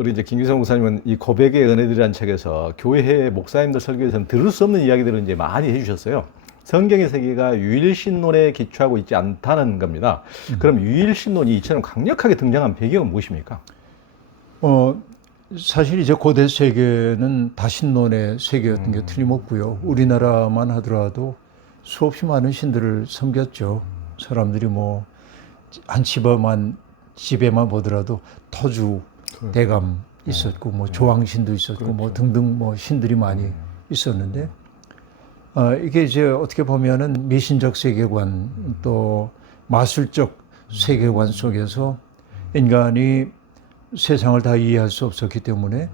우리 이제 김기성 목사님은 이 고백의 은혜들이라는 책에서 교회 목사님들 설교에서는 들을 수 없는 이야기들을 이제 많이 해주셨어요. 성경의 세계가 유일신론에 기초하고 있지 않다는 겁니다. 그럼 유일신론이 이처럼 강력하게 등장한 배경은 무엇입니까? 사실 이제 고대 세계는 다신론의 세계였던 게 틀림없고요. 우리나라만 하더라도 수없이 많은 신들을 섬겼죠. 사람들이 뭐 한 집에만 보더라도 터주, 대감 있었고, 뭐 조왕신도 있었고, 뭐 등등 뭐 신들이 많이 있었는데, 이게 이제 어떻게 보면은 미신적 세계관 또 마술적 세계관 속에서 인간이 세상을 다 이해할 수 없었기 때문에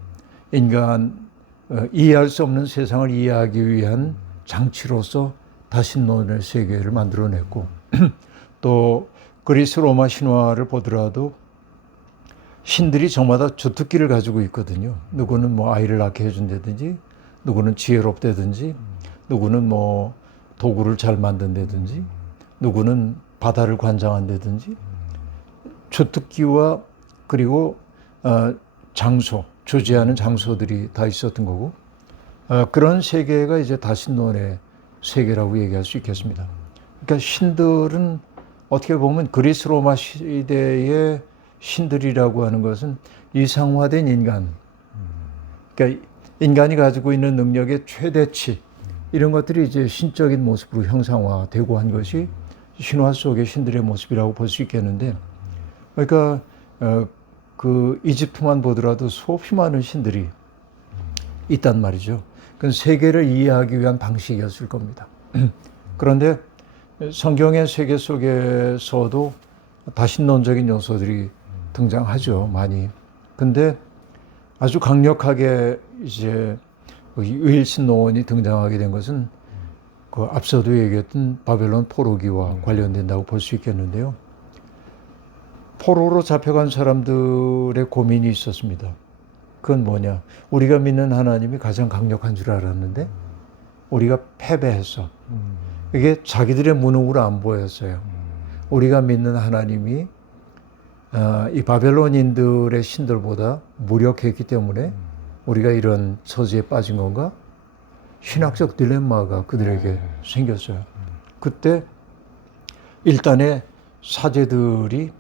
이해할 수 없는 세상을 이해하기 위한 장치로서 다신론의 세계를 만들어냈고 또 그리스 로마 신화를 보더라도 신들이 저마다 주특기를 가지고 있거든요. 누구는 뭐 아이를 낳게 해준다든지, 누구는 지혜롭다든지, 누구는 뭐 도구를 잘 만든다든지, 누구는 바다를 관장한다든지, 주특기와 그리고 장소, 조지하는 장소들이 다 있었던 거고, 그런 세계가 이제 다신론의 세계라고 얘기할 수 있겠습니다. 그러니까 신들은 어떻게 보면 그리스 로마 시대의 신들이라고 하는 것은 이상화된 인간, 그러니까 인간이 가지고 있는 능력의 최대치, 이런 것들이 이제 신적인 모습으로 형상화되고 한 것이 신화 속의 신들의 모습이라고 볼 수 있겠는데, 그러니까 그 이집트만 보더라도 수없이 많은 신들이 있단 말이죠. 그건 세계를 이해하기 위한 방식이었을 겁니다. 그런데 성경의 세계 속에서도 다신론적인 요소들이 등장하죠, 많이. 근데 아주 강력하게 이제 유일신론이 등장하게 된 것은 그 앞서도 얘기했던 바벨론 포로기와 관련된다고 볼 수 있겠는데요. 포로로 잡혀간 사람들의 고민이 있었습니다. 그건 뭐냐? 우리가 믿는 하나님이 가장 강력한 줄 알았는데 우리가 패배했어. 이게 자기들의 무능으로 안 보였어요. 우리가 믿는 하나님이 이 바벨론인들의 신들보다 무력했기 때문에 우리가 이런 처지에 빠진 건가? 신학적 딜레마가 그들에게 생겼어요. 그때 일단의 사제들이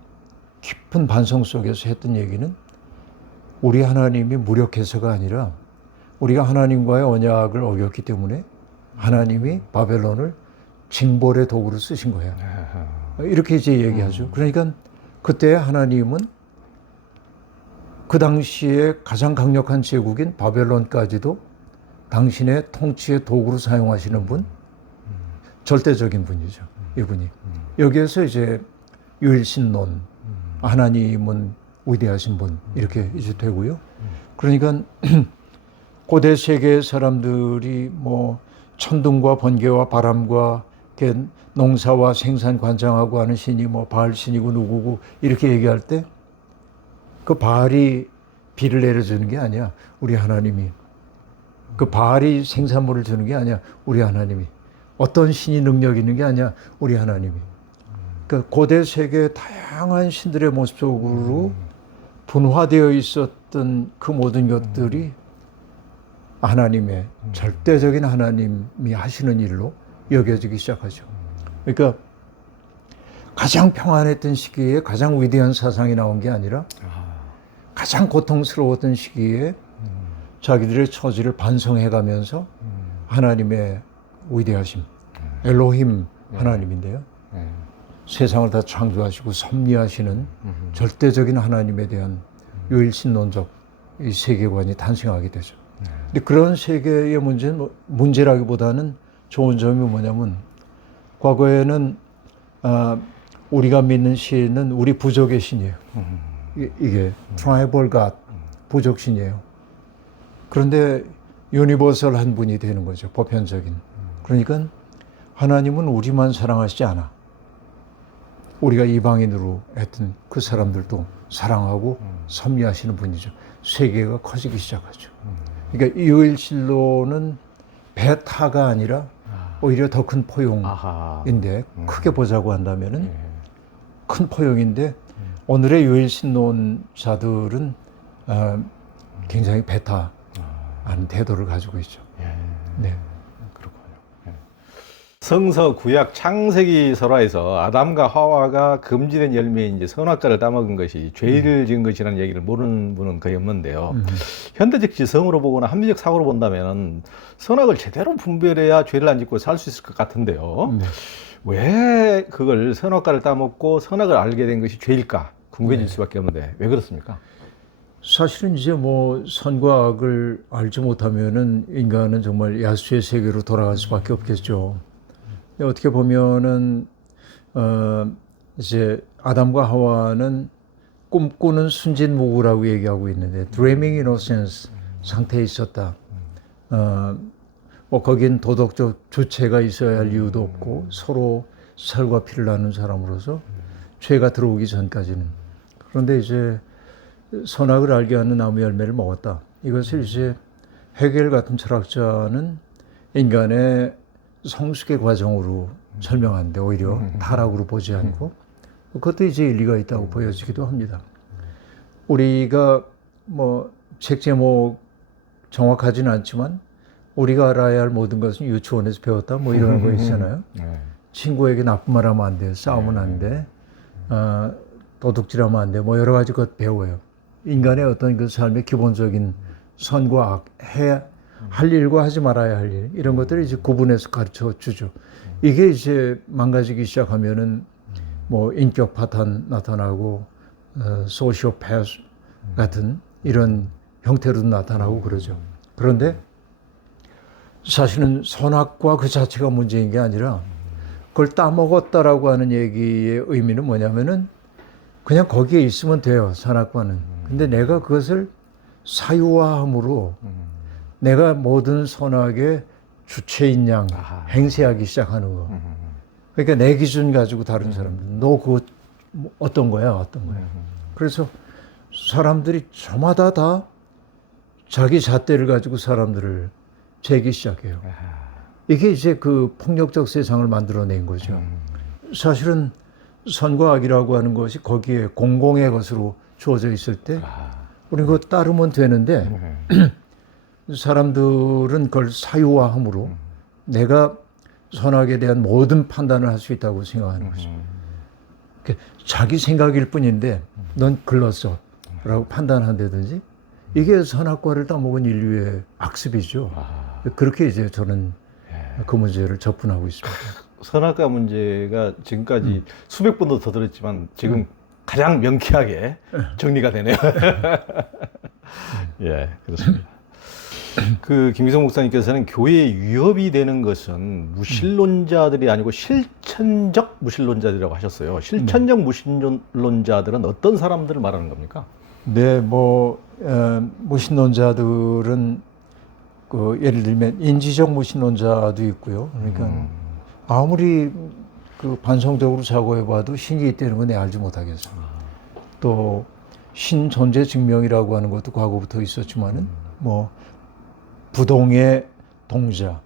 깊은 반성 속에서 했던 얘기는 우리 하나님이 무력해서가 아니라 우리가 하나님과의 언약을 어겼기 때문에 하나님이 바벨론을 징벌의 도구로 쓰신 거예요. 이렇게 이제 얘기하죠. 그러니까 그때 하나님은 그 당시에 가장 강력한 제국인 바벨론까지도 당신의 통치의 도구로 사용하시는 분, 절대적인 분이죠. 이분이. 여기에서 이제 유일신론, 하나님은 위대하신 분, 이렇게 이제 되고요. 그러니까 고대 세계의 사람들이 뭐 천둥과 번개와 바람과 농사와 생산 관장하고 하는 신이 뭐 바알 신이고 누구고 이렇게 얘기할 때 그 바알이 비를 내려주는 게 아니야. 우리 하나님이. 그 바알이 생산물을 주는 게 아니야. 우리 하나님이. 어떤 신이 능력 있는 게 아니야. 우리 하나님이. 그러니까 고대 세계의 다양한 신들의 모습 속으로 분화되어 있었던 그 모든 것들이 하나님의 절대적인 하나님이 하시는 일로 여겨지기 시작하죠. 그러니까 가장 평안했던 시기에 가장 위대한 사상이 나온 게 아니라 가장 고통스러웠던 시기에 자기들의 처지를 반성해가면서 하나님의 위대하심, 엘로힘 하나님인데요. 세상을 다 창조하시고 섭리하시는 절대적인 하나님에 대한 유일신론적 이 세계관이 탄생하게 되죠. 근데 그런 세계의 문제라기보다는 좋은 점이 뭐냐면 과거에는 우리가 믿는 신은 우리 부족의 신이에요. 이게 트라이벌 갓, 부족 신이에요. 그런데 유니버설한 분이 되는 거죠. 보편적인. 그러니까 하나님은 우리만 사랑하시지 않아. 우리가 이방인으로 했던 그 사람들도 사랑하고 섭리하시는 분이죠. 세계가 커지기 시작하죠. 그러니까 유일신론은 배타가 아니라 오히려 더 큰 포용인데 크게 보자고 한다면은 큰 포용인데 오늘의 유일신론자들은 굉장히 배타하는 태도를 가지고 있죠. 예. 네. 그렇군요. 예. 성서 구약 창세기 설화에서 아담과 하와가 금지된 열매인 이제 선악과를 따먹은 것이 죄를 지은 것이라는 얘기를 모르는 분은 거의 없는데요. 현대적 지성으로 보거나 합리적 사고로 본다면 선악을 제대로 분별해야 죄를 안 짓고 살 수 있을 것 같은데요. 왜 그걸 선악과를 따먹고 선악을 알게 된 것이 죄일까 궁금해질 수밖에 없는데 왜 그렇습니까? 사실은 이제 뭐 선과 악을 알지 못하면은 인간은 정말 야수의 세계로 돌아갈 수밖에 없겠죠. 근데 어떻게 보면은 이제 아담과 하와는 꿈꾸는 순진무구라고 얘기하고 있는데 dreaming innocence 상태에 있었다. 뭐 거긴 도덕적 주체가 있어야 할 이유도 없고 서로 살과 피를 나눈 사람으로서 죄가 들어오기 전까지는. 그런데 이제 선악을 알게 하는 나무 열매를 먹었다. 이것을 이제 헤겔 같은 철학자는 인간의 성숙의 과정으로 설명하는데 오히려 타락으로 보지 않고 그것도 이제 일리가 있다고 보여지기도 합니다. 우리가 뭐 책 제목 정확하지는 않지만 우리가 알아야 할 모든 것은 유치원에서 배웠다 뭐 이런 거 있잖아요. 친구에게 나쁜 말 하면 안 돼, 싸우면 안 돼, 도둑질하면 안 돼, 뭐 여러 가지 것 배워요. 인간의 어떤 그 삶의 기본적인 선과 악, 해야 할 일과 하지 말아야 할 일, 이런 것들을 이제 구분해서 가르쳐 주죠. 이게 이제 망가지기 시작하면은 뭐 인격 파탄 나타나고, 소시오패스 같은 이런 형태로도 나타나고 그러죠. 그런데 사실은 선악과 그 자체가 문제인 게 아니라 그걸 따먹었다라고 하는 얘기의 의미는 뭐냐면은 그냥 거기에 있으면 돼요, 선악과는. 근데 내가 그것을 사유화함으로 내가 모든 선악의 주체인 양 행세하기 시작하는 거. 그러니까 내 기준 가지고 다른 사람들, 너 그거 어떤 거야, 어떤 거야. 그래서 사람들이 저마다 다 자기 잣대를 가지고 사람들을 재기 시작해요. 이게 이제 그 폭력적 세상을 만들어낸 거죠. 사실은 선과 악이라고 하는 것이 거기에 공공의 것으로 주어져 있을 때 우리는 그거 따르면 되는데 사람들은 그걸 사유화함으로 내가 선악에 대한 모든 판단을 할 수 있다고 생각하는 거죠. 자기 생각일 뿐인데 넌 글렀어 라고 판단한다든지 이게 선악과를 따먹은 인류의 악습이죠. 그렇게 이제 저는 그 문제를 접근하고 있습니다. 선악과 문제가 지금까지 수백 번도 더 들었지만 지금 가장 명쾌하게 정리가 되네요. 예, 그렇습니다. 그 김기성 목사님께서는 교회에 위협이 되는 것은 무신론자들이 아니고 실천적 무신론자들이라고 하셨어요. 실천적 무신론자들은 어떤 사람들을 말하는 겁니까? 네, 뭐 무신론자들은 그 예를 들면 인지적 무신론자도 있고요. 그러니까 아무리 그 반성적으로 사고해봐도 신이 있다는 건 내가 알지 못하겠어. 또 신존재 증명이라고 하는 것도 과거부터 있었지만은 뭐 부동의 동자.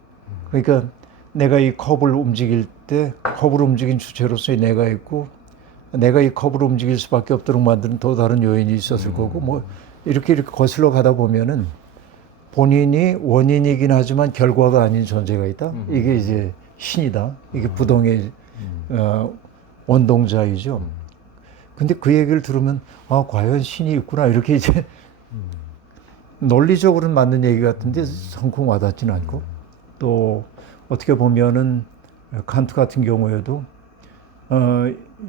그러니까 내가 이 컵을 움직일 때 컵을 움직인 주체로서의 내가 있고 내가 이 컵을 움직일 수밖에 없도록 만드는 또 다른 요인이 있었을 거고 뭐 이렇게 거슬러 가다 보면은 본인이 원인이긴 하지만 결과가 아닌 존재가 있다. 이게 이제 신이다. 이게 부동의 원동자이죠. 근데 그 얘기를 들으면 아 과연 신이 있구나 이렇게 이제 논리적으로는 맞는 얘기 같은데 성큼 와닿지는 않고 또 어떻게 보면은 칸트 같은 경우에도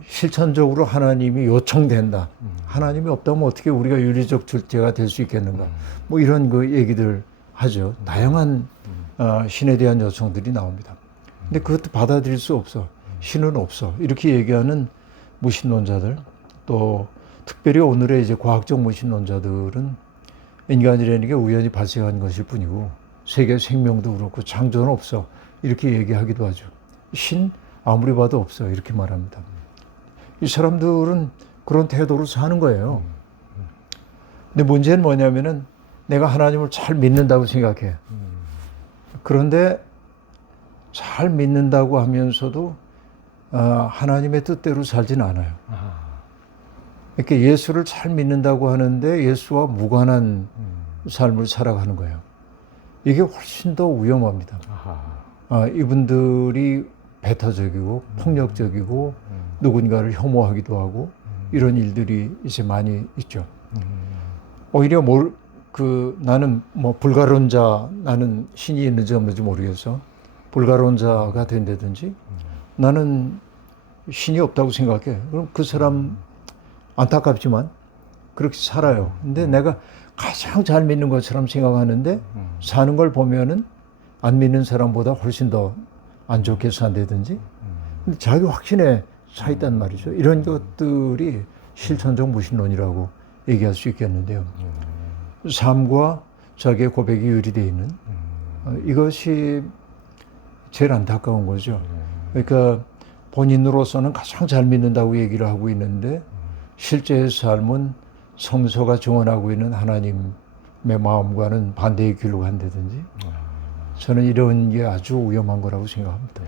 실천적으로 하나님이 요청된다. 하나님이 없다면 어떻게 우리가 윤리적 주체가 될 수 있겠는가. 뭐 이런 그 얘기들 하죠. 다양한 신에 대한 요청들이 나옵니다. 근데 그것도 받아들일 수 없어. 신은 없어. 이렇게 얘기하는 무신론자들 또 특별히 오늘의 이제 과학적 무신론자들은 인간이라는 게 우연히 발생한 것일 뿐이고 세계 생명도 그렇고 창조는 없어. 이렇게 얘기하기도 하죠. 신 아무리 봐도 없어. 이렇게 말합니다. 이 사람들은 그런 태도로 사는 거예요. 근데 문제는 뭐냐면은 내가 하나님을 잘 믿는다고 생각해. 그런데 잘 믿는다고 하면서도 하나님의 뜻대로 살진 않아요. 이렇게 예수를 잘 믿는다고 하는데 예수와 무관한 삶을 살아가는 거예요. 이게 훨씬 더 위험합니다. 아하. 이분들이 배타적이고 폭력적이고 누군가를 혐오하기도 하고 이런 일들이 이제 많이 있죠. 오히려 나는 뭐 불가론자, 나는 신이 있는지 없는지 모르겠어. 불가론자가 된다든지 나는 신이 없다고 생각해. 그럼 그 사람 안타깝지만 그렇게 살아요. 근데 내가 가장 잘 믿는 것처럼 생각하는데 사는 걸 보면은 안 믿는 사람보다 훨씬 더 안 좋게 산다든지 근데 자기 확신에 차 있단 말이죠. 이런 것들이 실천적 무신론이라고 얘기할 수 있겠는데요. 삶과 자기의 고백이 유리되어 있는 이것이 제일 안타까운 거죠. 그러니까 본인으로서는 가장 잘 믿는다고 얘기를 하고 있는데 실제의 삶은 성서가 증언하고 있는 하나님의 마음과는 반대의 길로 간다든지 저는 이런 게 아주 위험한 거라고 생각합니다.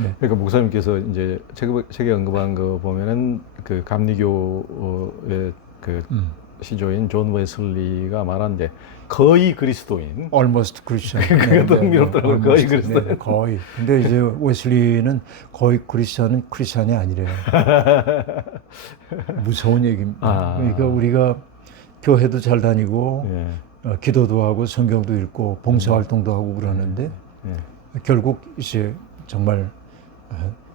네. 그러니까 목사님께서 이제 책에 언급한 거 보면은 그 감리교의 그 시조인 존 웨슬리가 말한 게 거의 그리스도인. Almost Christian. 그것도 흥미롭더라고요. 거의 그리스도인. 네, 거의. 근데 이제 웨슬리는 거의 크리스찬이 아니래요. 무서운 얘기입니다. 그러니까 우리가 교회도 잘 다니고 기도도 하고 성경도 읽고 봉사활동도 하고 그러는데 결국 이제 정말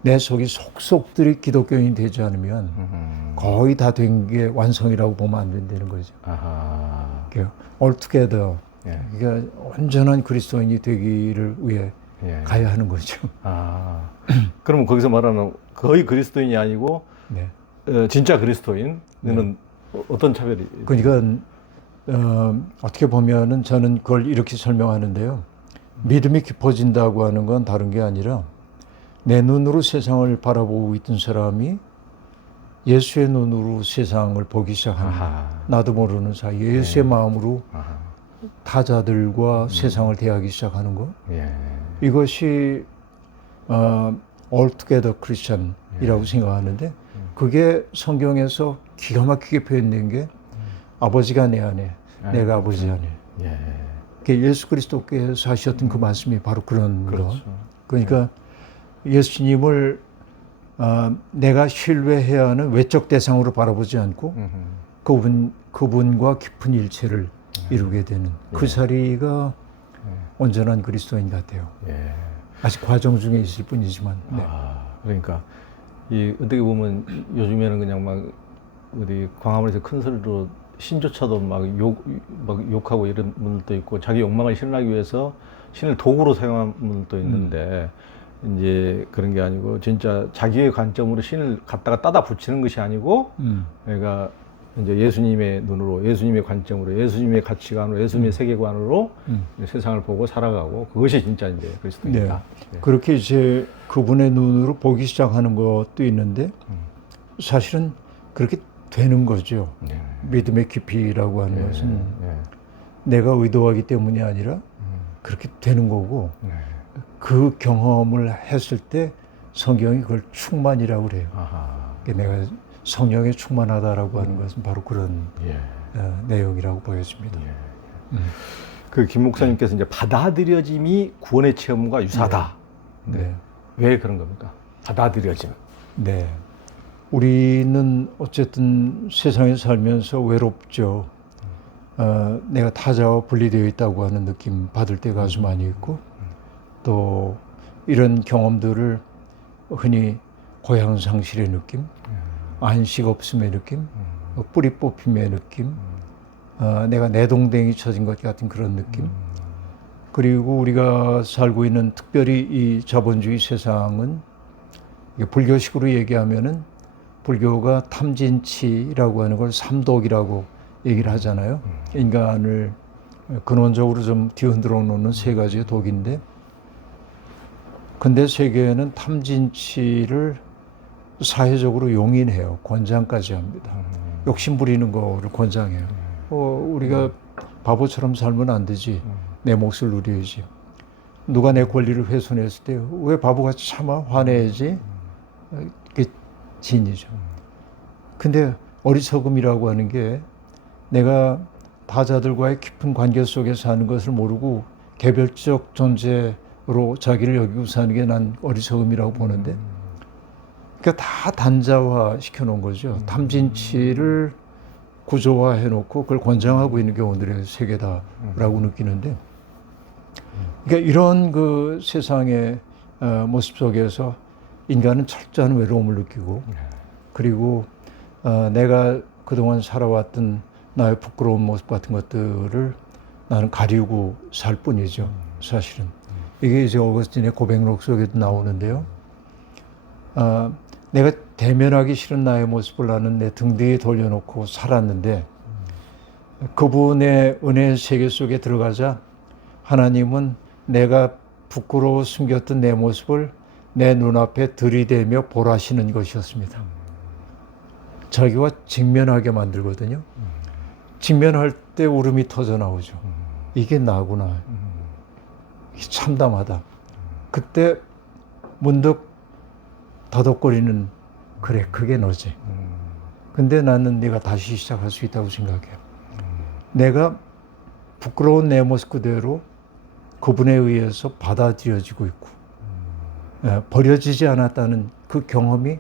내 속이 속속들이 기독교인이 되지 않으면 거의 다 된 게 완성이라고 보면 안 된다는 거죠. 그러니까 altogether 그러니까 온전한 그리스도인이 되기를 위해 가야 하는 거죠. 그러면 거기서 말하는 거의 그리스도인이 아니고 진짜 그리스도인은 어떤 차별이? 그러니까 어떻게 보면은 저는 그걸 이렇게 설명하는데요. 믿음이 깊어진다고 하는 건 다른 게 아니라 내 눈으로 세상을 바라보고 있던 사람이 예수의 눈으로 세상을 보기 시작하는 나도 모르는 사이에 예수의 마음으로 타자들과 세상을 대하기 시작하는 거. 이것이 altogether Christian이라고 생각하는데 그게 성경에서 기가 막히게 표현된 게 아버지가 내 안에, 내가 아버지 안에. 예수 그리스도께서 하셨던 그 말씀이 바로 그런 거. 그러니까 예수님을 내가 신뢰해야 하는 외적 대상으로 바라보지 않고 그분과 깊은 일체를 이루게 되는 그 자리가 온전한 그리스도인 같아요. 아직 과정 중에 있을 뿐이지만. 그러니까 이 어떻게 보면 요즘에는 그냥 막 어디 광화문에서 큰 소리로 신조차도 막 욕하고 이런 분들도 있고 자기 욕망을 실현하기 위해서 신을 도구로 사용하는 분들도 있는데 이제 그런 게 아니고 진짜 자기의 관점으로 신을 갖다가 따다 붙이는 것이 아니고 그러니까 이제 예수님의 눈으로, 예수님의 관점으로, 예수님의 가치관으로, 예수님의 세계관으로 세상을 보고 살아가고 그것이 진짜 이제 그리스도입니다. 그렇게 이제 그분의 눈으로 보기 시작하는 것도 있는데 사실은 그렇게 되는 거죠. 믿음의 깊이라고 하는 것은 내가 의도하기 때문이 아니라 그렇게 되는 거고 그 경험을 했을 때 성경이 그걸 충만이라고 그래요. 내가 성령에 충만하다라고 하는 것은 바로 그런 내용이라고 보여집니다. 그 김 목사님께서 이제 받아들여짐이 구원의 체험과 유사하다. 왜 그런 겁니까? 받아들여짐. 우리는 어쨌든 세상에 살면서 외롭죠. 내가 타자와 분리되어 있다고 하는 느낌 받을 때가 아주 많이 있고 또 이런 경험들을 흔히 고향 상실의 느낌, 안식 없음의 느낌, 뿌리 뽑힘의 느낌, 내가 내동댕이 쳐진 것 같은 그런 느낌. 그리고 우리가 살고 있는 특별히 이 자본주의 세상은 불교식으로 얘기하면은 불교가 탐진치라고 하는 걸 삼독이라고 얘기를 하잖아요. 인간을 근원적으로 좀 뒤흔들어 놓는 세 가지의 독인데 근대 세계에는 탐진치를 사회적으로 용인해요. 권장까지 합니다. 욕심 부리는 거를 권장해요. 우리가 바보처럼 살면 안 되지. 내 몫을 누려야지. 누가 내 권리를 훼손했을 때 왜 바보같이 참아? 화내야지. 그게 진이죠. 근데 어리석음이라고 하는 게 내가 타자들과의 깊은 관계 속에 사는 것을 모르고 개별적 존재로 자기를 여기고 사는 게 난 어리석음이라고 보는데, 그러니까 다 단자화 시켜놓은 거죠. 탐진치를 구조화해 놓고 그걸 권장하고 있는 게 오늘의 세계다라고 느끼는데, 그러니까 이런 그 세상의 모습 속에서 인간은 철저한 외로움을 느끼고, 그리고 내가 그동안 살아왔던 나의 부끄러운 모습 같은 것들을 나는 가리고 살 뿐이죠, 사실은. 이게 이제 어거스틴의 고백록 속에도 나오는데요. 내가 대면하기 싫은 나의 모습을 나는 내 등 뒤에 돌려놓고 살았는데, 그분의 은혜의 세계 속에 들어가자 하나님은 내가 부끄러워 숨겼던 내 모습을 내 눈앞에 들이대며 보라시는 것이었습니다. 자기와 직면하게 만들거든요. 직면할 때 울음이 터져 나오죠. 이게 나구나. 이게 참담하다. 그때 문득 더덕거리는, 그래, 그게 너지. 근데 나는 네가 다시 시작할 수 있다고 생각해요. 내가 부끄러운 내 모습 그대로 그분에 의해서 받아들여지고 있고, 버려지지 않았다는 그 경험이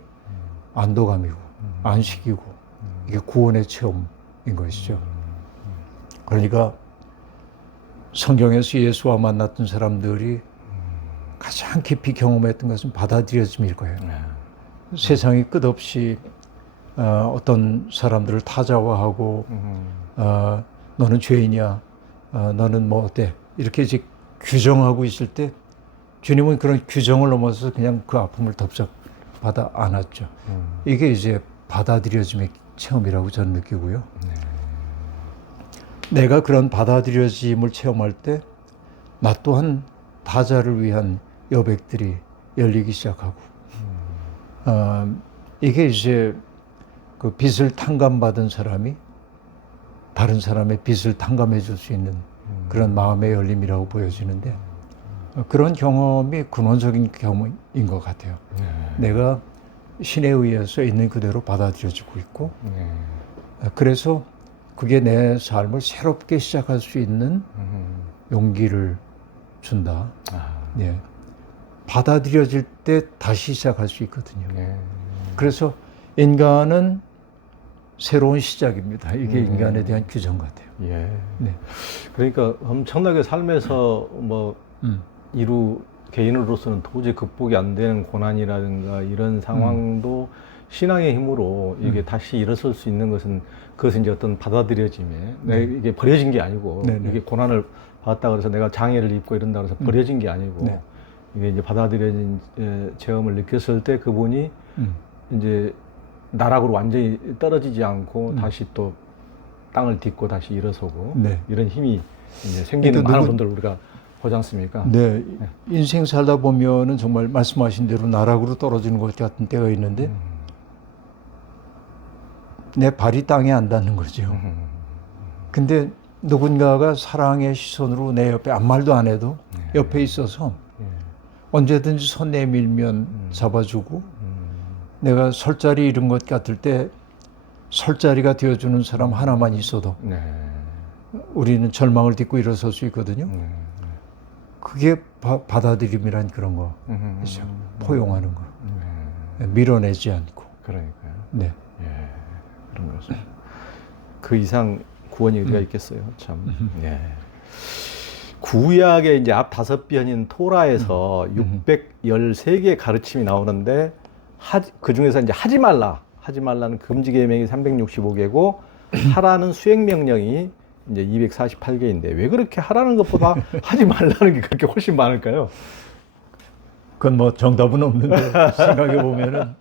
안도감이고 안식이고, 이게 구원의 체험인 것이죠. 그러니까 성경에서 예수와 만났던 사람들이 가장 깊이 경험했던 것은 받아들여짐일 거예요. 세상이 끝없이 어떤 사람들을 타자화하고 너는 죄인이야, 너는 뭐 어때, 이렇게 이제 규정하고 있을 때 주님은 그런 규정을 넘어서 그냥 그 아픔을 덥석 받아 안았죠. 이게 이제 받아들여짐의 체험이라고 저는 느끼고요. 내가 그런 받아들여짐을 체험할 때 나 또한 타자를 위한 여백들이 열리기 시작하고, 이게 이제 그 빚을 탕감받은 사람이 다른 사람의 빚을 탕감해 줄 수 있는 그런 마음의 열림이라고 보여지는데, 그런 경험이 근원적인 경험인 것 같아요. 내가 신에 의해서 있는 그대로 받아들여지고 있고, 그래서 그게 내 삶을 새롭게 시작할 수 있는 용기를 준다. 예. 받아들여질 때 다시 시작할 수 있거든요. 그래서 인간은 새로운 시작입니다. 이게 인간에 대한 규정 같아요. 예. 네. 그러니까 엄청나게 삶에서 뭐 개인으로서는 도저히 극복이 안 되는 고난이라든가 이런 상황도 신앙의 힘으로 이게 다시 일어설 수 있는 것은, 그것은 이제 어떤 받아들여짐에, 이게 버려진 게 아니고, 이게 고난을 받았다 그래서 내가 장애를 입고 이런다 그래서 버려진 게 아니고, 이게 이제 받아들여진 체험을 느꼈을 때 그분이 이제 나락으로 완전히 떨어지지 않고 다시 또 땅을 딛고 다시 일어서고, 이런 힘이 이제 생기는 그러니까 많은 분들 우리가 보지 않습니까? 네. 인생 살다 보면은 정말 말씀하신 대로 나락으로 떨어지는 것 같은 때가 있는데, 내 발이 땅에 안 닿는 거죠. 근데 누군가가 사랑의 시선으로 내 옆에 아무 말도 안 해도 옆에 있어서 언제든지 손 내밀면 잡아주고, 내가 설 자리 잃은 것 같을 때 설 자리가 되어주는 사람 하나만 있어도 우리는 절망을 딛고 일어설 수 있거든요. 그게 받아들임이란 그런 거, 그렇죠? 포용하는 거, 밀어내지 않고. 그러니까요. 네. 예, 그런 거죠. 그 이상 구원이 어디가 있겠어요, 참. 예. 구약의 이제 앞 5편인 토라에서 613개의 가르침이 나오는데, 그 중에서 이제 하지 말라는 금지 계명이 365개고, 하라는 수행 명령이 이제 248개인데, 왜 그렇게 하라는 것보다 하지 말라는 게 그렇게 훨씬 많을까요? 그건 뭐 정답은 없는데 생각해 보면은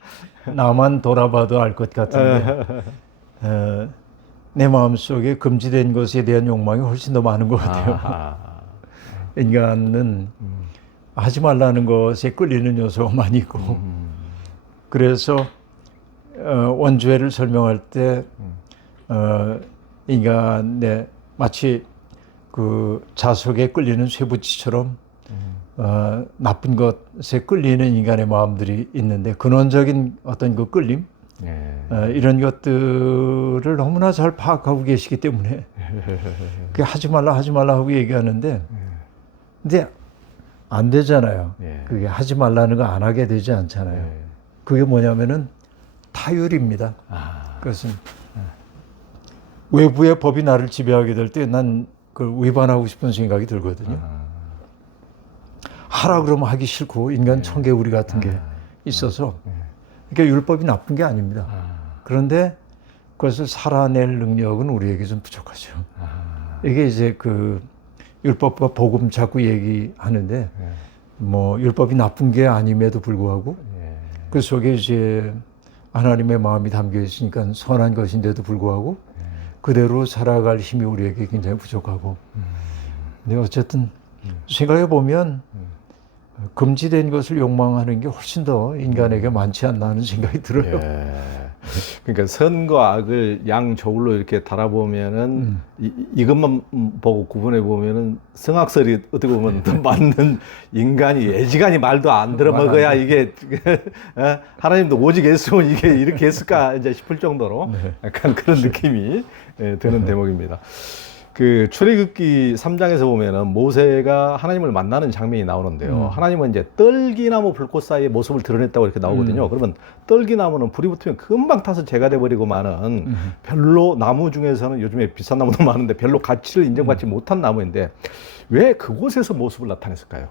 나만 돌아봐도 알 것 같은데, 내 마음속에 금지된 것에 대한 욕망이 훨씬 더 많은 것 같아요. 인간은 하지 말라는 것에 끌리는 요소가 많이 있고, 그래서 원죄를 설명할 때 인간의 마치 그 자석에 끌리는 쇠붙이처럼 나쁜 것에 끌리는 인간의 마음들이 있는데, 근원적인 어떤 그 끌림, 이런 것들을 너무나 잘 파악하고 계시기 때문에 그게 하지 말라 하고 얘기하는데 근데 안 되잖아요. 그게 하지 말라는 거 안 하게 되지 않잖아요. 그게 뭐냐면은 타율입니다. 그것은 외부의 법이 나를 지배하게 될 때 난 그걸 위반하고 싶은 생각이 들거든요. 하라 그러면 하기 싫고 인간 청개구리 같은 게 있어서 그러니까 율법이 나쁜 게 아닙니다. 그런데 그것을 살아낼 능력은 우리에게 좀 부족하죠. 이게 이제 그 율법과 복음 자꾸 얘기하는데 뭐 율법이 나쁜 게 아님에도 불구하고 그 속에 이제 하나님의 마음이 담겨 있으니까 선한 것인데도 불구하고 그대로 살아갈 힘이 우리에게 굉장히 부족하고 근데 어쨌든 생각해 보면 금지된 것을 욕망하는 게 훨씬 더 인간에게 많지 않나 하는 생각이 들어요. 그러니까 선과 악을 양저울로 이렇게 달아보면은 이것만 보고 구분해 보면은 성악설이 어떻게 보면 더 맞는 인간이 애지간히 말도 안 들어 먹어야 이게 하나님도 오직 예수면 이게 이렇게 했을까 이제 싶을 정도로 약간 그런 느낌이 드는 대목입니다. 그 출애굽기 3장에서 보면은 모세가 하나님을 만나는 장면이 나오는데요. 하나님은 이제 떨기나무 불꽃 사이에 모습을 드러냈다고 이렇게 나오거든요. 그러면 떨기나무는 불이 붙으면 금방 타서 재가 돼버리고 마는 별로 나무 중에서는 요즘에 비싼 나무도 많은데 별로 가치를 인정받지 못한 나무인데 왜 그곳에서 모습을 나타냈을까요?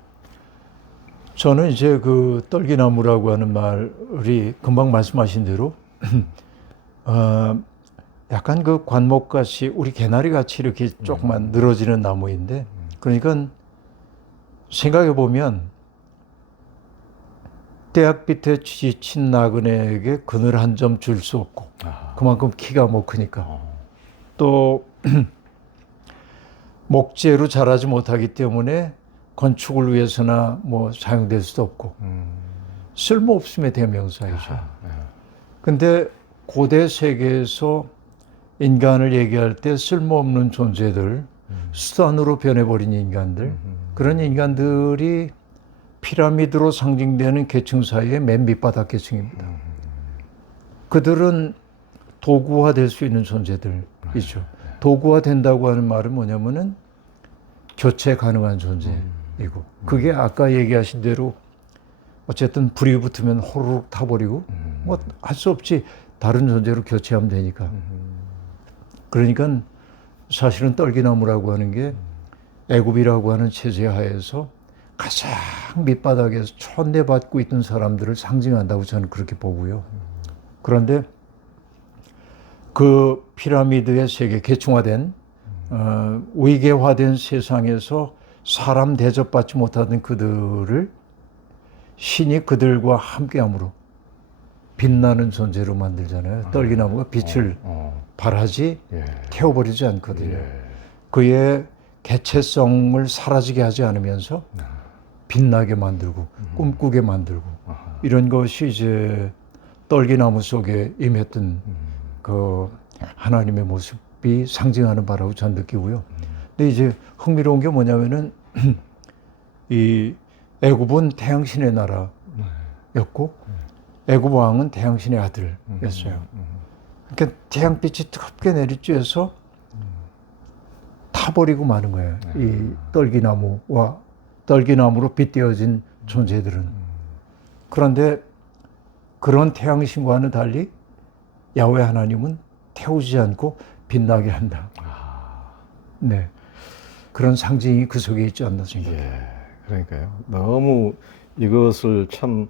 저는 이제 그 떨기나무라고 하는 말이 금방 말씀하신 대로 약간 그 관목같이 우리 개나리같이 이렇게 조금만 늘어지는 나무인데 그러니까 생각해 보면 대학빛에 지친 나그네에게 그늘 한 점 줄 수 없고 그만큼 키가 못 크니까 또 목재로 자라지 못하기 때문에 건축을 위해서나 뭐 사용될 수도 없고 쓸모없음의 대명사이죠. 근데 고대 세계에서 인간을 얘기할 때 쓸모없는 존재들, 수단으로 변해버린 인간들, 그런 인간들이 피라미드로 상징되는 계층 사이의 맨 밑바닥 계층입니다. 그들은 도구화될 수 있는 존재들이죠. 도구화된다고 하는 말은 뭐냐면은 교체 가능한 존재이고 그게 아까 얘기하신 대로 어쨌든 불이 붙으면 호로록 타버리고 뭐 할 수 없지 다른 존재로 교체하면 되니까 그러니까 사실은 떨기나무라고 하는 게 애굽이라고 하는 체제 하에서 가장 밑바닥에서 천대받고 있던 사람들을 상징한다고 저는 그렇게 보고요. 그런데 그 피라미드의 세계 계층화된 위계화된 세상에서 사람 대접받지 못하던 그들을 신이 그들과 함께함으로 빛나는 존재로 만들잖아요. 떨기나무가 빛을 발하지 태워버리지 않거든요. 그의 개체성을 사라지게 하지 않으면서 빛나게 만들고 꿈꾸게 만들고 이런 것이 이제 떨기나무 속에 임했던 그 하나님의 모습이 상징하는 바라고 저는 느끼고요. 근데 이제 흥미로운 게 뭐냐면은 이 애굽은 태양신의 나라였고 애굽 왕은 태양신의 아들이었어요. 그러니까 태양빛이 뜨겁게 내리쬐서 타버리고 마는 거예요. 이 떨기나무와 떨기나무로 빗대어진 존재들은. 그런데 그런 태양신과는 달리 야훼 하나님은 태우지 않고 빛나게 한다. 네, 그런 상징이 그 속에 있지 않나 생각해요. 그러니까요. 너무 이것을 참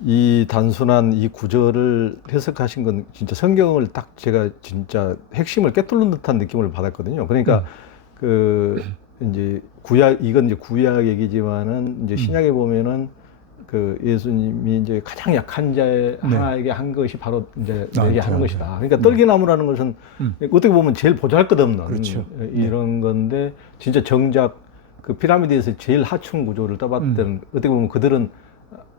이 단순한 이 구절을 해석하신 건 진짜 성경을 딱 제가 진짜 핵심을 꿰뚫는 듯한 느낌을 받았거든요. 그러니까 그 이제 이건 이제 구약 얘기지만은 이제 신약에 보면은 그 예수님이 이제 가장 약한 자 하나에게 한 것이 바로 이제 내게 하는 것이다. 그러니까 떨기나무라는 것은 어떻게 보면 제일 보잘것없는 그렇죠. 이런 건데 진짜 정작 그 피라미드에서 제일 하층 구조를 떠봤던 어떻게 보면 그들은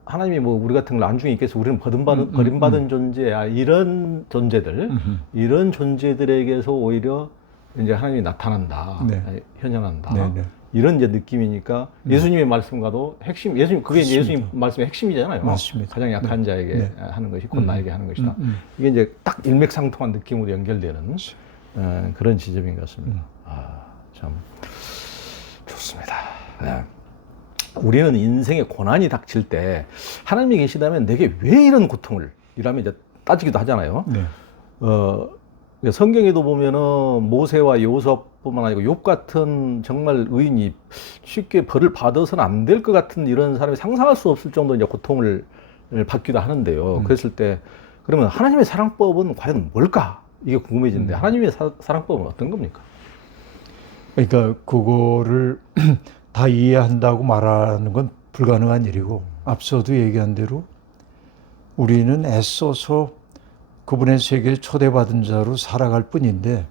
하나님이 뭐 우리 같은 걸 안중에 있겠어 우리는 버림받은 존재야 이런 존재들 이런 존재들에게서 오히려 이제 하나님이 나타난다, 네. 현현한다. 네, 네. 이런 이제 느낌이니까 예수님의 말씀과도 핵심, 예수님 그게 이제 맞습니다. 예수님 말씀의 핵심이잖아요. 맞습니다. 가장 약한 네. 자에게 네. 하는 것이 곧 나에게 하는 것이다. 이게 이제 딱 일맥상통한 느낌으로 연결되는 그런 지점인 것 같습니다. 참 좋습니다. 네. 우리는 인생에 고난이 닥칠 때 하나님이 계시다면 내게 왜 이런 고통을 이라면 이제 따지기도 하잖아요. 네. 성경에도 보면은 모세와 요셉뿐만 아니고 욥 같은 정말 의인이 쉽게 벌을 받아서는 안 될 것 같은 이런 사람이 상상할 수 없을 정도 이제 고통을 받기도 하는데요. 그랬을 때 그러면 하나님의 사랑법은 과연 뭘까? 이게 궁금해지는데 하나님의 사랑법은 어떤 겁니까? 그러니까 그거를 다 이해한다고 말하는 건 불가능한 일이고 앞서도 얘기한 대로 우리는 애써서 그분의 세계에 초대받은 자로 살아갈 뿐인데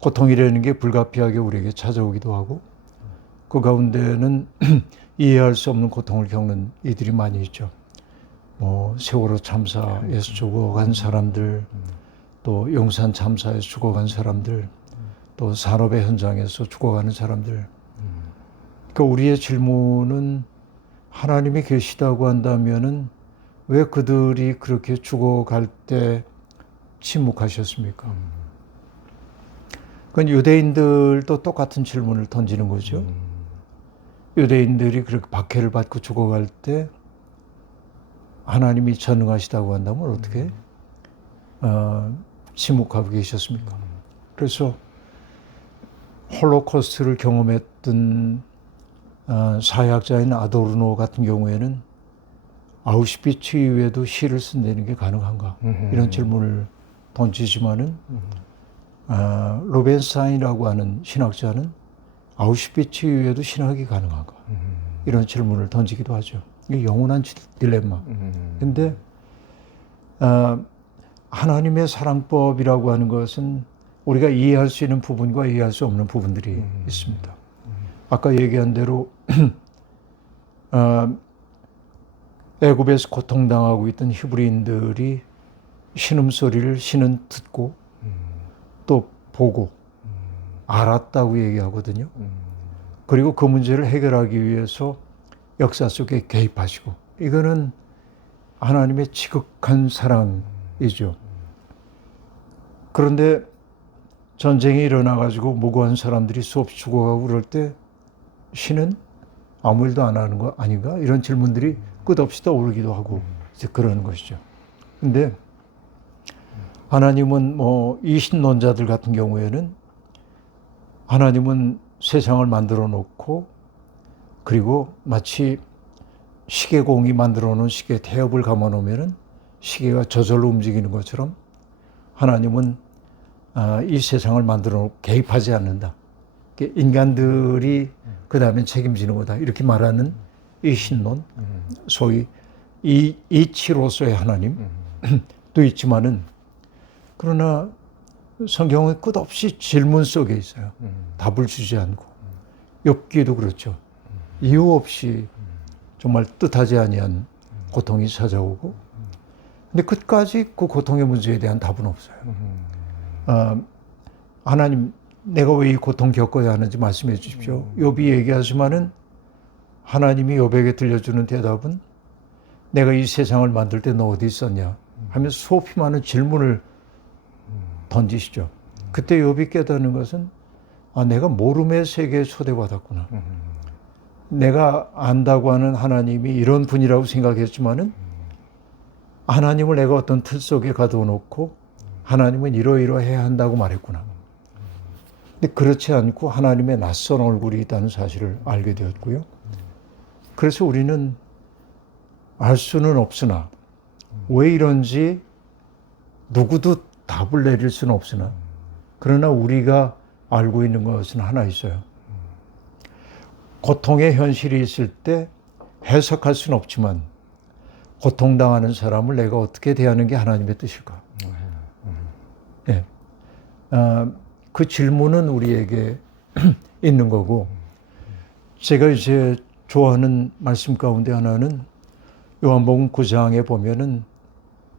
고통이라는 게 불가피하게 우리에게 찾아오기도 하고 그 가운데는 이해할 수 없는 고통을 겪는 이들이 많이 있죠. 뭐 세월호 참사에서 죽어간 사람들, 또 용산 참사에서 죽어간 사람들, 또 산업의 현장에서 죽어가는 사람들. 그러니까 우리의 질문은 하나님이 계시다고 한다면은 왜 그들이 그렇게 죽어갈 때 침묵하셨습니까? 그건 유대인들도 똑같은 질문을 던지는 거죠. 유대인들이 그렇게 박해를 받고 죽어갈 때 하나님이 전능하시다고 한다면 어떻게 침묵하고 계셨습니까? 그래서 홀로코스트를 경험했던 사회학자인 아도르노 같은 경우에는 아우슈비츠 이후에도 시를 쓴다는 게 가능한가? 이런 질문을 던지지만은 로벤스타인이라고 하는 신학자는 아우슈비츠 이후에도 신학이 가능한가? 이런 질문을 던지기도 하죠. 이게 영원한 딜레마. 근데 하나님의 사랑법이라고 하는 것은 우리가 이해할 수 있는 부분과 이해할 수 없는 부분들이 있습니다. 아까 얘기한 대로 애굽에서 고통당하고 있던 히브리인들이 신음소리를 신은 듣고 또 보고 알았다고 얘기하거든요. 그리고 그 문제를 해결하기 위해서 역사 속에 개입하시고 이거는 하나님의 지극한 사랑이죠. 그런데 전쟁이 일어나가지고 무고한 사람들이 수없이 죽어가고 그럴 때 신은 아무 일도 안 하는 거 아닌가? 이런 질문들이 끝없이 떠오르기도 하고 이제 그러는 것이죠. 근데 하나님은 뭐 이신론자들 같은 경우에는 하나님은 세상을 만들어 놓고 그리고 마치 시계공이 만들어 놓은 시계 태엽을 감아 놓으면은 시계가 저절로 움직이는 것처럼 하나님은 이 세상을 만들어 놓고 개입하지 않는다. 인간들이 그 다음에 책임지는 거다. 이렇게 말하는 이 신론, 소위 이치로서의 하나님도 있지만은 그러나 성경은 끝없이 질문 속에 있어요. 답을 주지 않고. 욥기도 그렇죠. 이유 없이 정말 뜻하지 아니한 고통이 찾아오고 근데 끝까지 그 고통의 문제에 대한 답은 없어요. 하나님 내가 왜 이 고통 겪어야 하는지 말씀해 주십시오. 욥이 얘기하지만은 하나님이 욥에게 들려주는 대답은 내가 이 세상을 만들 때 너 어디 있었냐 하면서 수없이 많은 질문을 던지시죠. 그때 욥이 깨닫는 것은 내가 모름의 세계에 초대받았구나. 내가 안다고 하는 하나님이 이런 분이라고 생각했지만은 하나님을 내가 어떤 틀 속에 가둬놓고 하나님은 이러이러해야 한다고 말했구나. 근데 그렇지 않고 하나님의 낯선 얼굴이 있다는 사실을 알게 되었고요. 그래서 우리는 알 수는 없으나 왜 이런지 누구도 답을 내릴 수는 없으나 그러나 우리가 알고 있는 것은 하나 있어요. 고통의 현실이 있을 때 해석할 수는 없지만 고통당하는 사람을 내가 어떻게 대하는 게 하나님의 뜻일까? 네. 그 질문은 우리에게 있는 거고 제가 이제 좋아하는 말씀 가운데 하나는 요한복음 9장에 보면은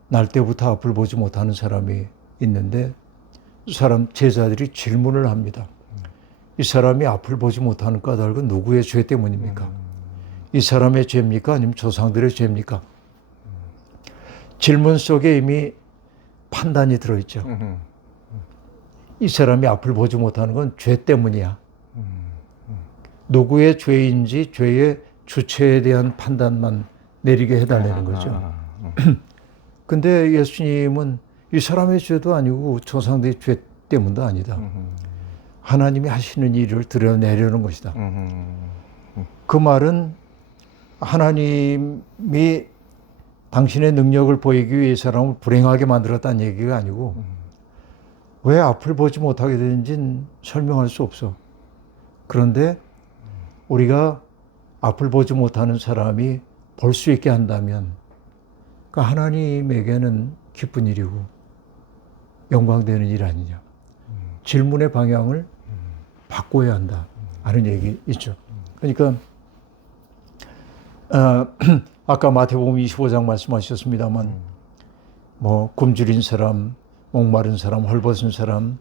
날 때부터 앞을 보지 못하는 사람이 있는데 사람 제자들이 질문을 합니다. 이 사람이 앞을 보지 못하는 까닭은 누구의 죄 때문입니까? 이 사람의 죄입니까? 아니면 조상들의 죄입니까? 질문 속에 이미 판단이 들어있죠. 이 사람이 앞을 보지 못하는 건 죄 때문이야. 누구의 죄인지 죄의 주체에 대한 판단만 내리게 해달라는 거죠. 근데 예수님은 이 사람의 죄도 아니고 조상들의 죄 때문도 아니다. 하나님이 하시는 일을 드러내려는 것이다. 그 말은 하나님이 당신의 능력을 보이기 위해 이 사람을 불행하게 만들었다는 얘기가 아니고 왜 앞을 보지 못하게 되는지는 설명할 수 없어. 그런데 우리가 앞을 보지 못하는 사람이 볼 수 있게 한다면 그 하나님에게는 기쁜 일이고 영광되는 일 아니냐. 질문의 방향을 바꿔야 한다 하는 얘기 있죠. 그러니까 아까 마태복음 25장 말씀하셨습니다만 뭐 굶주린 사람, 목마른 사람, 헐벗은 사람,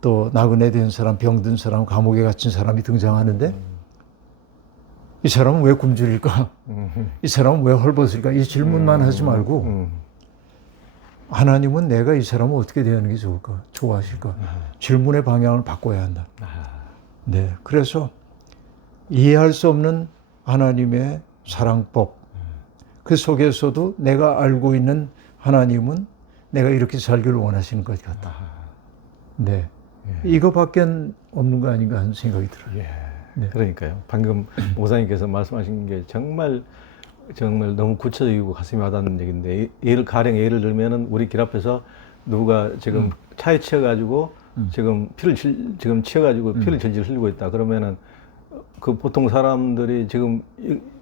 또 나그네 된 사람, 병든 사람, 감옥에 갇힌 사람이 등장하는데 이 사람은 왜 굶주릴까? 이 사람은 왜 헐벗을까? 이 질문만 하지 말고 하나님은 내가 이 사람을 어떻게 대하는 게 좋을까? 좋아하실까? 질문의 방향을 바꿔야 한다. 네, 그래서 이해할 수 없는 하나님의 사랑법, 그 속에서도 내가 알고 있는 하나님은 내가 이렇게 살기를 원하시는 것 같다. 네, 이거밖에 없는 거 아닌가 하는 생각이 들어요. 네. 그러니까요. 방금 목사님께서 말씀하신 게 정말 너무 구체적이고 가슴이 와닿는 얘기인데, 가령 예를 들면은 우리 길 앞에서 누가 지금 차에 치여가지고 지금 지금 치여가지고 피를 질질 흘리고 있다. 그러면은 그 보통 사람들이 지금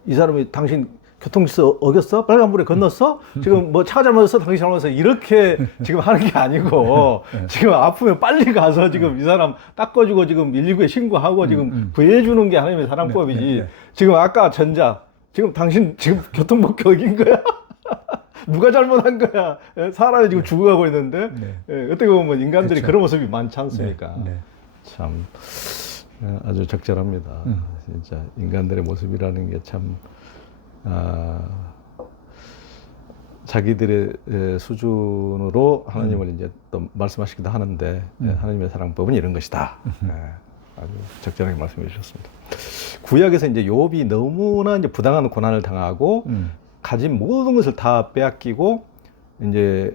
이 사람이 당신 교통질서 어겼어? 빨간불에 건넜어? 지금 뭐 차가 잘못했어? 당신 잘못했어? 이렇게 지금 하는 게 아니고 지금 아프면 빨리 가서 지금 이 사람 닦아주고 지금 119에 신고하고 지금 구해주는 게 하나님의 사랑법이지. 지금 아까 지금 당신 지금 교통법규 어긴 거야? 누가 잘못한 거야? 사람이 지금 죽어가고 있는데 어떻게 보면 인간들이 그런 모습이 많지 않습니까? 참 아주 적절합니다. 진짜 인간들의 모습이라는 게 참 자기들의 수준으로 하나님을 이제 또 말씀하시기도 하는데 하나님의 사랑법은 이런 것이다. 아주 적절하게 말씀해 주셨습니다. 구약에서 이제 욥이 너무나 이제 부당한 고난을 당하고 가진 모든 것을 다 빼앗기고 이제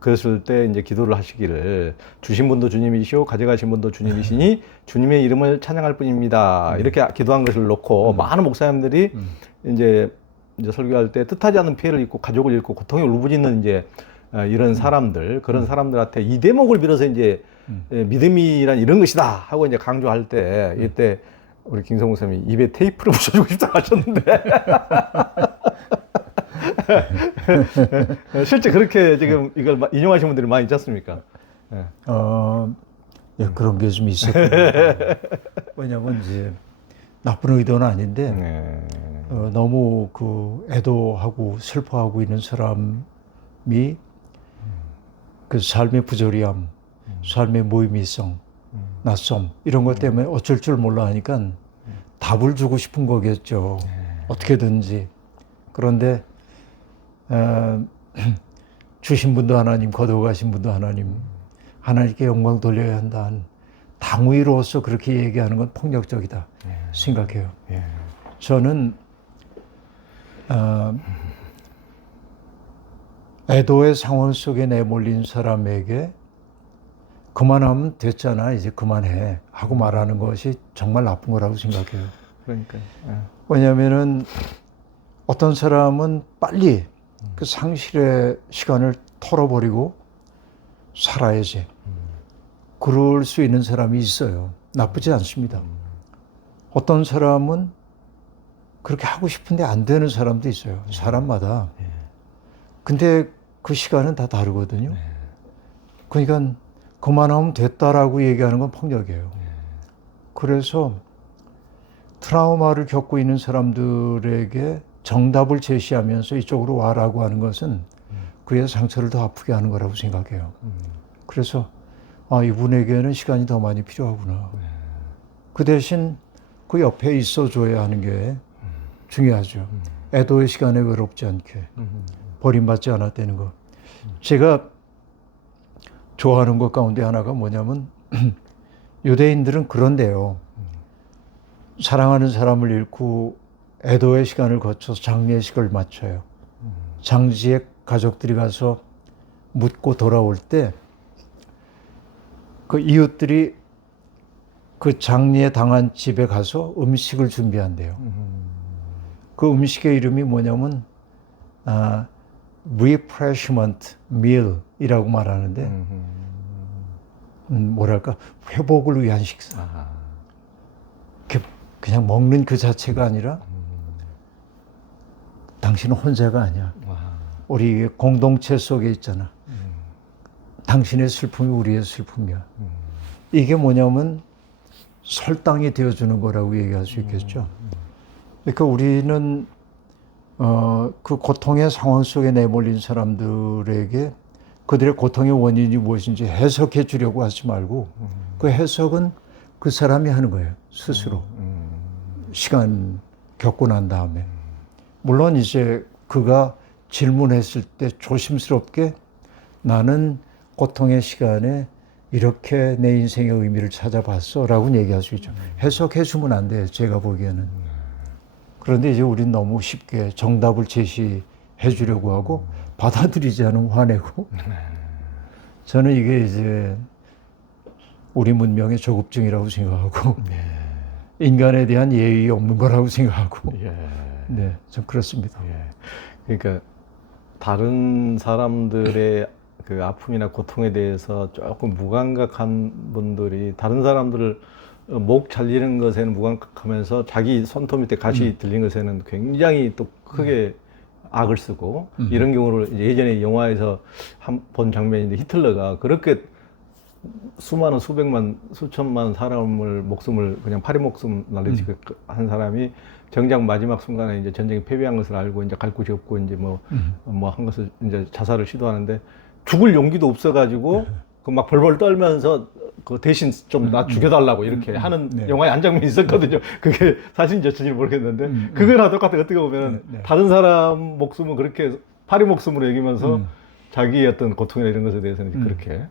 그랬을 때 이제 기도를 하시기를 주신 분도 주님이시오 가져가신 분도 주님이시니 주님의 이름을 찬양할 뿐입니다. 이렇게 기도한 것을 놓고 많은 목사님들이 이제 설교할 때 뜻하지 않은 피해를 입고 가족을 잃고 고통에 울부짖는 이제 이런 사람들, 그런 사람들한테 이 대목을 빌어서 이제 믿음이란 이런 것이다 하고 이제 강조할 때 이때 우리 김성우 목사님이 입에 테이프를 붙여주고 싶다 하셨는데 실제 그렇게 지금 이걸 인용하신 분들이 많이 있지 않습니까? 예, 그런 게 좀 있었거든요. 왜냐면 이제 나쁜 의도는 아닌데 너무 그 애도하고 슬퍼하고 있는 사람이 그 삶의 부조리함, 삶의 무의미성, 낯섦 이런 것 때문에 어쩔 줄 몰라 하니까 답을 주고 싶은 거겠죠. 어떻게든지. 그런데 주신 분도 하나님, 거두어가신 분도 하나님, 하나님께 영광 돌려야 한다는 당위로서 그렇게 얘기하는 건 폭력적이다 생각해요. 저는 애도의 상황 속에 내몰린 사람에게 그만하면 됐잖아, 이제 그만해 하고 말하는 것이 정말 나쁜 거라고 생각해요. 그러니까요. 왜냐하면은 어떤 사람은 빨리 그 상실의 시간을 털어버리고 살아야지. 그럴 수 있는 사람이 있어요. 나쁘지 않습니다. 어떤 사람은 그렇게 하고 싶은데 안 되는 사람도 있어요. 사람마다. 근데 그 시간은 다 다르거든요. 그러니까 그만하면 됐다라고 얘기하는 건 폭력이에요. 그래서 트라우마를 겪고 있는 사람들에게 정답을 제시하면서 이쪽으로 와라고 하는 것은 그의 상처를 더 아프게 하는 거라고 생각해요. 그래서 아, 이분에게는 시간이 더 많이 필요하구나. 그 대신 그 옆에 있어줘야 하는 게 중요하죠. 애도의 시간에 외롭지 않게 버림받지 않았다는 거. 제가 좋아하는 것 가운데 하나가 뭐냐면 유대인들은 그런데요. 사랑하는 사람을 잃고 애도의 시간을 거쳐서 장례식을 마쳐요. 장지에 가족들이 가서 묻고 돌아올 때 그 이웃들이 그 장례에 당한 집에 가서 음식을 준비한대요. 그 음식의 이름이 뭐냐면 refreshment meal이라고 말하는데 뭐랄까 회복을 위한 식사. 그냥 먹는 그 자체가 아니라 당신은 혼자가 아니야. 우리 공동체 속에 있잖아. 당신의 슬픔이 우리의 슬픔이야. 이게 뭐냐면 설당이 되어주는 거라고 얘기할 수 있겠죠. 그러니까 우리는 그 고통의 상황 속에 내몰린 사람들에게 그들의 고통의 원인이 무엇인지 해석해 주려고 하지 말고 그 해석은 그 사람이 하는 거예요. 스스로. 시간 겪고 난 다음에. 물론 이제 그가 질문했을 때 조심스럽게 나는 고통의 시간에 이렇게 내 인생의 의미를 찾아봤어 라고 얘기할 수 있죠. 해석해 주면 안 돼요. 제가 보기에는. 그런데 이제 우린 너무 쉽게 정답을 제시해 주려고 하고 받아들이지 않으면 화내고 저는 이게 이제 우리 문명의 조급증이라고 생각하고 인간에 대한 예의 없는 거라고 생각하고 네, 좀 그렇습니다. 그러니까 다른 사람들의 그 아픔이나 고통에 대해서 조금 무감각한 분들이 다른 사람들을 목 잘리는 것에는 무감각하면서 자기 손톱 밑에 가시 들린 것에는 굉장히 또 크게 악을 쓰고 이런 경우를 이제 예전에 영화에서 본 장면인데 히틀러가 그렇게 수많은 수백만 수천만 사람을 목숨을 그냥 파리 목숨 날리게 한 사람이 정작 마지막 순간에 이제 전쟁이 패배한 것을 알고 이제 갈 곳이 없고 이제 뭐 한 것을 이제 자살을 시도하는데 죽을 용기도 없어가지고 그 막 벌벌 떨면서 그 대신 좀 나 죽여달라고 이렇게 하는 영화에 한 장면이 있었거든요. 그게 사실인지 어쩐지 모르겠는데 그거랑 똑같아. 어떻게 보면 다른 사람 목숨은 그렇게 파리 목숨으로 여기면서 자기의 어떤 고통이나 이런 것에 대해서는 그렇게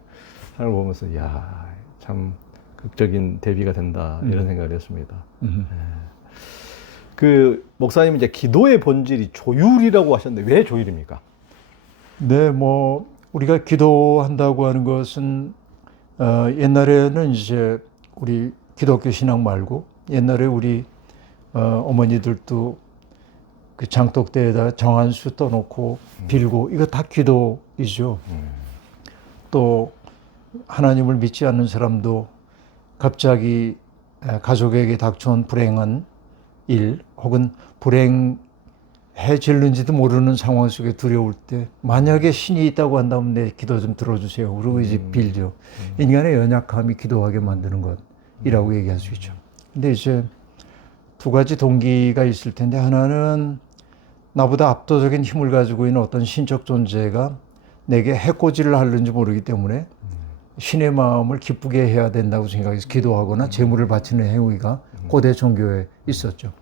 하는 걸 보면서 야, 참 극적인 대비가 된다 이런 생각을 했습니다. 그 목사님 이제 기도의 본질이 조율이라고 하셨는데 왜 조율입니까? 네, 뭐 우리가 기도한다고 하는 것은 옛날에는 이제 우리 기독교 신앙 말고 옛날에 우리 어머니들도 그 장독대에다 정한수 떠놓고 빌고 이거 다 기도이죠. 또 하나님을 믿지 않는 사람도 갑자기 가족에게 닥쳐온 불행한 일 혹은 불행해질는지도 모르는 상황 속에 두려울 때 만약에 신이 있다고 한다면 내 기도 좀 들어주세요. 그러고 이제 빌죠. 인간의 연약함이 기도하게 만드는 것이라고 얘기할 수 있죠. 근데 이제 두 가지 동기가 있을 텐데 하나는 나보다 압도적인 힘을 가지고 있는 어떤 신적 존재가 내게 해코지를 하는지 모르기 때문에 신의 마음을 기쁘게 해야 된다고 생각해서 기도하거나 제물을 바치는 행위가 고대 종교에 있었죠.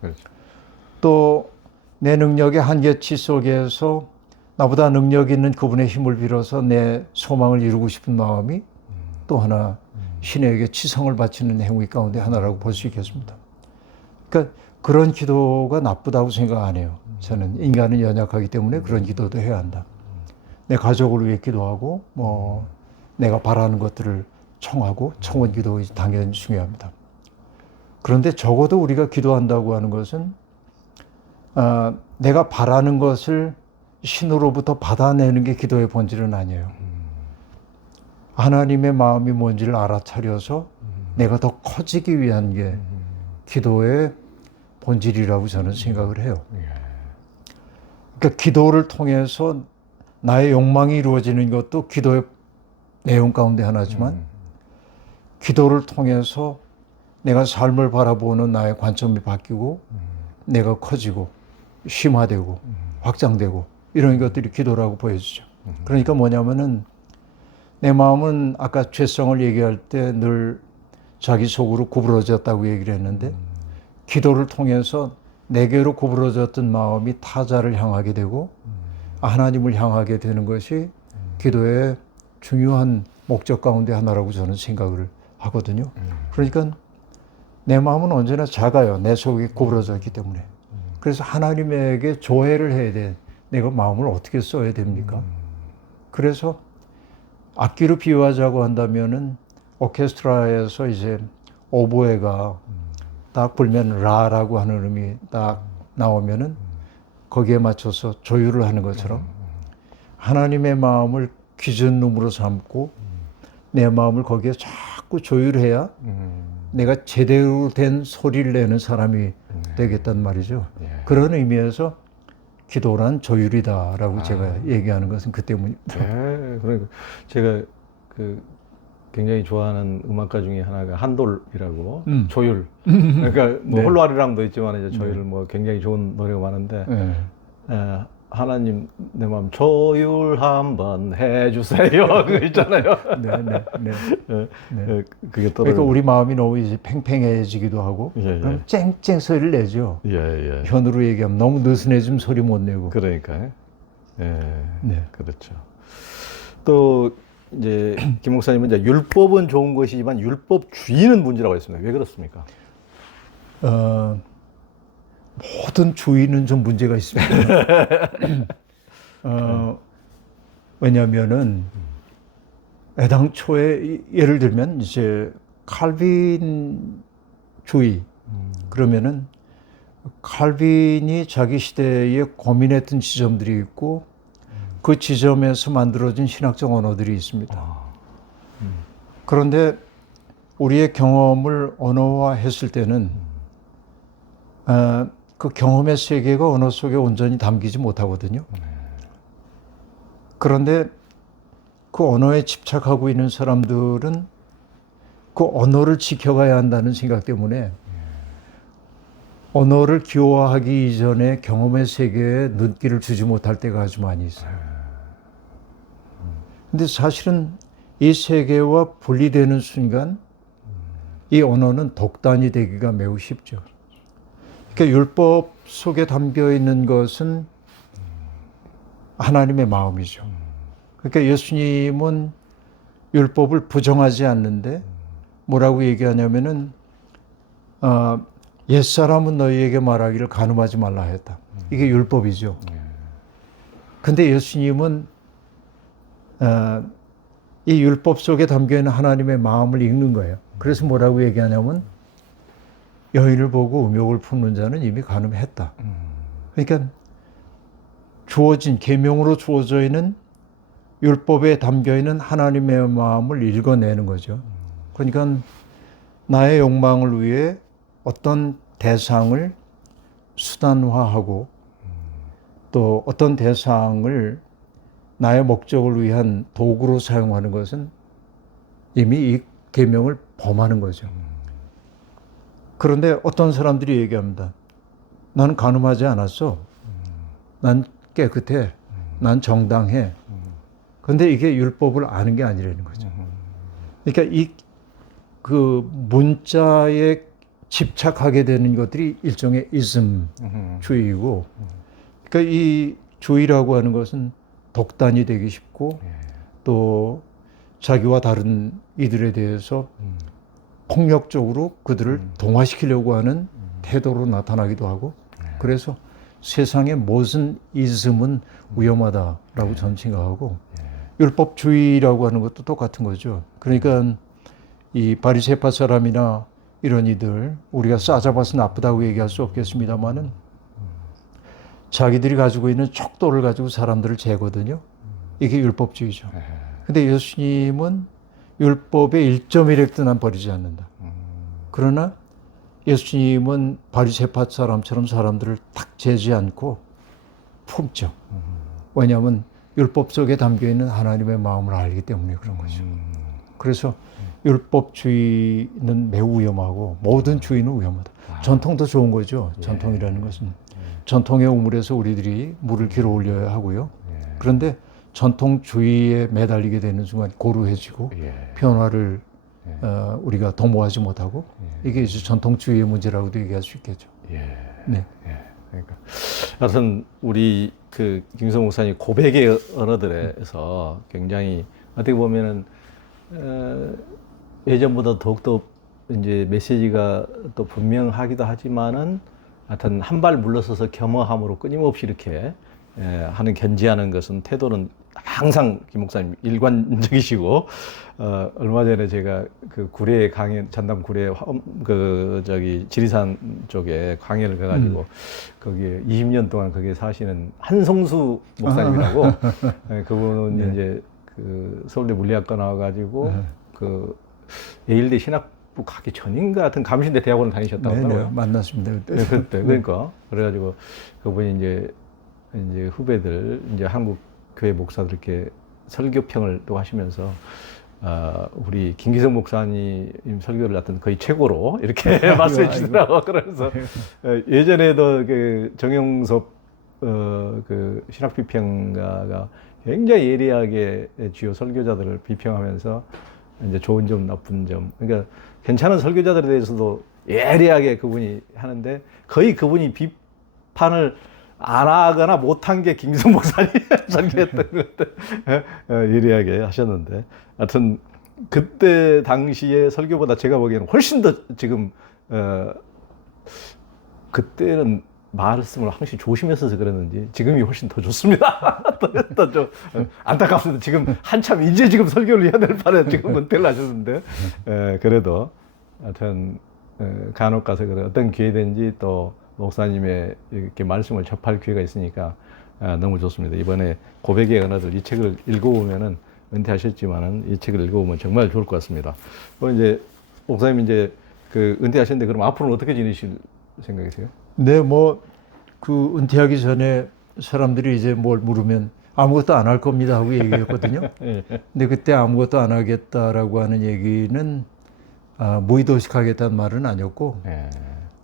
또 내 능력의 한계치 속에서 나보다 능력 있는 그분의 힘을 빌어서 내 소망을 이루고 싶은 마음이 또 하나 신에게 치성을 바치는 행위 가운데 하나라고 볼 수 있겠습니다. 그러니까 그런 기도가 나쁘다고 생각 안 해요. 저는 인간은 연약하기 때문에 그런 기도도 해야 한다. 내 가족을 위해 기도하고 뭐 내가 바라는 것들을 청하고 청원 기도 당연히 중요합니다. 그런데 적어도 우리가 기도한다고 하는 것은 내가 바라는 것을 신으로부터 받아내는 게 기도의 본질은 아니에요. 하나님의 마음이 뭔지를 알아차려서 내가 더 커지기 위한 게 기도의 본질이라고 저는 생각을 해요. 그러니까 기도를 통해서 나의 욕망이 이루어지는 것도 기도의 내용 가운데 하나지만 기도를 통해서 내가 삶을 바라보는 나의 관점이 바뀌고 내가 커지고 심화되고 확장되고 이런 것들이 기도라고 보여지죠. 그러니까 뭐냐면은 내 마음은 아까 죄성을 얘기할 때 늘 자기 속으로 구부러졌다고 얘기를 했는데 기도를 통해서 내게로 구부러졌던 마음이 타자를 향하게 되고 하나님을 향하게 되는 것이 기도의 중요한 목적 가운데 하나라고 저는 생각을 하거든요. 그러니까 내 마음은 언제나 작아요. 내 속이 구부러져 있기 때문에. 그래서 하나님에게 조회를 해야 돼. 내가 마음을 어떻게 써야 됩니까? 그래서 악기로 비유하자고 한다면은 오케스트라에서 이제 오보에가 딱 불면 라라고 하는 음이 딱 나오면은 거기에 맞춰서 조율을 하는 것처럼 하나님의 마음을 기준음으로 삼고 내 마음을 거기에 자꾸 조율해야 내가 제대로 된 소리를 내는 사람이 되겠단 말이죠. 그런 의미에서 기도란 조율이다라고 제가 얘기하는 것은 그 때문입니다. 네, 그러니까 제가 굉장히 좋아하는 음악가 중에 하나가 한돌이라고 조율. 그러니까 뭐 네. 홀로아리랑도 있지만 이제 조율 뭐 굉장히 좋은 노래가 많은데 하나님 내 마음 조율 한번 해주세요. 그거 있잖아요. 그게 떠오르는. 그러니까 우리 마음이 너무 이제 팽팽해지기도 하고 그럼 쨍쨍 소리를 내죠. 현으로 얘기하면 너무 느슨해지면 소리 못 내고. 그러니까. 그렇죠. 또 이제 김 목사님은 이제 율법은 좋은 것이지만 율법주의는 문제라고 했습니다. 왜 그렇습니까? 모든 주의는 좀 문제가 있습니다. 왜냐하면은 애당초에 예를 들면 이제 칼빈주의 그러면은 칼빈이 자기 시대에 고민했던 지점들이 있고 그 지점에서 만들어진 신학적 언어들이 있습니다. 그런데 우리의 경험을 언어화했을 때는 그 경험의 세계가 언어 속에 온전히 담기지 못하거든요. 그런데 그 언어에 집착하고 있는 사람들은 그 언어를 지켜가야 한다는 생각 때문에 언어를 기호화하기 이전에 경험의 세계에 눈길을 주지 못할 때가 아주 많이 있어요. 근데 사실은 이 세계와 분리되는 순간 이 언어는 독단이 되기가 매우 쉽죠. 그러니까 율법 속에 담겨 있는 것은 하나님의 마음이죠. 그러니까 예수님은 율법을 부정하지 않는데 뭐라고 얘기하냐면은 옛사람은 너희에게 말하기를 간음하지 말라 했다. 이게 율법이죠. 근데 예수님은 이 율법 속에 담겨 있는 하나님의 마음을 읽는 거예요. 그래서 뭐라고 얘기하냐면 여인을 보고 음욕을 품는 자는 이미 간음했다. 그러니까 주어진 계명으로 주어져 있는 율법에 담겨 있는 하나님의 마음을 읽어내는 거죠. 그러니까 나의 욕망을 위해 어떤 대상을 수단화하고 또 어떤 대상을 나의 목적을 위한 도구로 사용하는 것은 이미 이 계명을 범하는 거죠. 그런데 어떤 사람들이 얘기합니다. 나는 간음하지 않았어. 난 깨끗해. 난 정당해. 그런데 이게 율법을 아는 게 아니라는 거죠. 그러니까 그 문자에 집착하게 되는 것들이 일종의 이즘주의이고, 그러니까 이 주의라고 하는 것은 독단이 되기 쉽고 또 자기와 다른 이들에 대해서 폭력적으로 그들을 동화시키려고 하는 태도로 나타나기도 하고, 그래서 세상의 모든 이즘은 위험하다라고 저는 생각하고, 율법주의라고 하는 것도 똑같은 거죠. 그러니까 이 바리새파 사람이나 이런 이들 우리가 싸잡아서 나쁘다고 얘기할 수 없겠습니다만은 자기들이 가지고 있는 척도를 가지고 사람들을 재거든요. 이게 율법주의죠. 근데 예수님은 율법의 1.1획도 난 버리지 않는다. 그러나 예수님은 바리새파 사람처럼 사람들을 딱 재지 않고 품죠. 왜냐하면 율법 속에 담겨있는 하나님의 마음을 알기 때문에 그런 거죠. 그래서 율법주의는 매우 위험하고 모든 주의는 위험하다. 전통도 좋은 거죠. 전통이라는 것은. 전통의 우물에서 우리들이 물을 길어 올려야 하고요. 그런데 전통주의에 매달리게 되는 순간 고루해지고 예. 변화를 우리가 도모하지 못하고 이게 이제 전통주의의 문제라고도 얘기할 수 있겠죠. 예. 네. 예. 그러니까 하여튼 우리 그 김기성 목사님 고백의 언어들에서 굉장히 어떻게 보면은 예전보다 더욱더 이제 메시지가 또 분명하기도 하지만은 하여튼 한 발 물러서서 겸허함으로 끊임없이 이렇게 하는 견지하는 것은 태도는 항상 김 목사님 일관적이시고 얼마 전에 제가 그 구례 강연 전남 구례 그 저기 지리산 쪽에 강연을 가가지고 거기에 20년 동안 거기에 사시는 한성수 목사님이라고 그분은 이제 그 서울대 물리학과 나와가지고 그 예일대 신학부 가기 전인가 하여튼 감신대 대학원을 다니셨다고 하더라고요. 만났습니다. 네, 그때 그러니까 그래가지고 그분이 이제 후배들 이제 한국 교회 목사들께 설교평을 또 하시면서 우리 김기성 목사님 설교를 하여튼 거의 최고로 이렇게 말씀해 주시더라고. 그래서 예전에도 그 정영섭 그 신학 비평가가 굉장히 예리하게 주요 설교자들을 비평하면서 이제 좋은 점, 나쁜 점, 그러니까 괜찮은 설교자들에 대해서도 예리하게 그분이 하는데 거의 그분이 비판을 안 하거나 못한 게 김기성 목사님 설교했던 것들 예리하게 하셨는데 하여튼 그때 당시에 설교보다 제가 보기에는 훨씬 더 지금 그때는 말씀을 항상 조심해서 그랬는지 지금이 훨씬 더 좋습니다. 또 좀 안타깝습니다. 지금 한참 이제 지금 설교를 해야 될 판에 지금 은퇴를 하셨는데 그래도 하여튼 간혹 가서 그래 어떤 기회든지 또 목사님의 이렇게 말씀을 접할 기회가 있으니까 너무 좋습니다. 이번에 고백의 언어들 이 책을 읽어보면은 은퇴하셨지만은 이 책을 읽어보면 정말 좋을 것 같습니다. 이제 목사님 이제 그 은퇴하셨는데 그럼 앞으로는 어떻게 지내실 생각이세요? 네, 그 은퇴하기 전에 사람들이 이제 뭘 물으면 아무것도 안 할 겁니다 하고 얘기했거든요. 근데 그때 아무것도 안 하겠다라고 하는 얘기는 무의도식하겠다는 말은 아니었고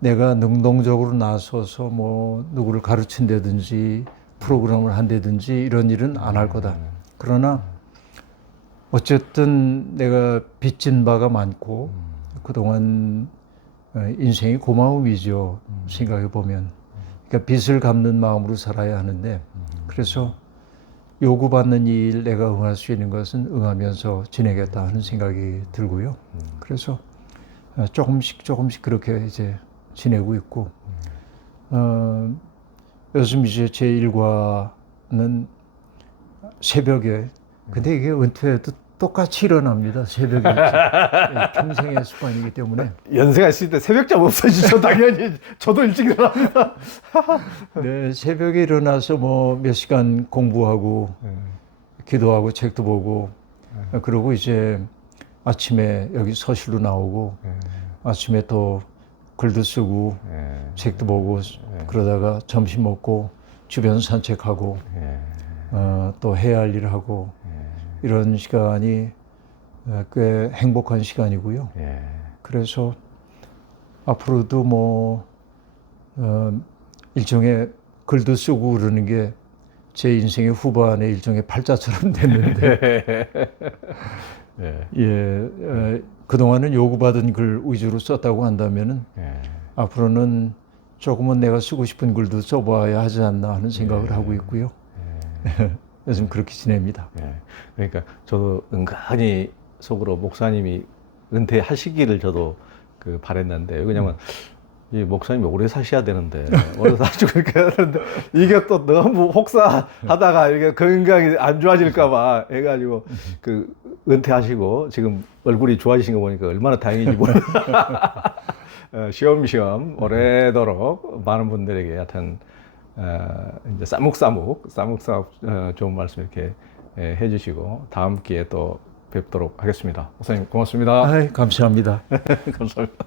내가 능동적으로 나서서 누구를 가르친다든지 프로그램을 한다든지 이런 일은 안 할 거다. 그러나 어쨌든 내가 빚진 바가 많고 그동안 인생이 고마움이죠. 생각해 보면. 그러니까 빚을 갚는 마음으로 살아야 하는데 그래서 요구받는 일 내가 응할 수 있는 것은 응하면서 지내겠다 하는 생각이 들고요. 그래서 조금씩 그렇게 이제 지내고 있고 요즘 이제 제 일과는 새벽에 근데 이게 은퇴해도 똑같이 일어납니다. 새벽에 평생의 습관이기 때문에 연세가 있을 때 새벽잠 없어지죠. 당연히 저도 일찍 일어납니다. 네, 새벽에 일어나서 몇 시간 공부하고 기도하고 책도 보고 그러고 이제 아침에 여기 서실로 나오고 아침에 또 글도 쓰고 책도 보고 그러다가 점심 먹고 주변 산책하고 또 해야 할 일을 하고 이런 시간이 꽤 행복한 시간이고요. 그래서 앞으로도 일종의 글도 쓰고 그러는 게 제 인생의 후반의 일종의 팔자처럼 됐는데 그동안은 요구받은 글 위주로 썼다고 한다면은 앞으로는 조금은 내가 쓰고 싶은 글도 써봐야 하지 않나 하는 생각을 하고 있고요. 요즘 그렇게 지냅니다. 그러니까 저도 은근히 속으로 목사님이 은퇴하시기를 저도 바랬는데 왜냐면 이 목사님이 오래 사셔야 되는데 오래 사시고 그렇게 하는데 이게 또 너무 혹사하다가 이게 건강이 안 좋아질까봐 해가지고 은퇴하시고 지금 얼굴이 좋아지신 거 보니까 얼마나 다행인지 모르겠어요. 시험시험 오래도록 많은 분들에게 하여튼 이제 싸묵싸묵 좋은 말씀 이렇게 해주시고 다음 기회에 또 뵙도록 하겠습니다. 목사님 고맙습니다. 감사합니다. 감사합니다.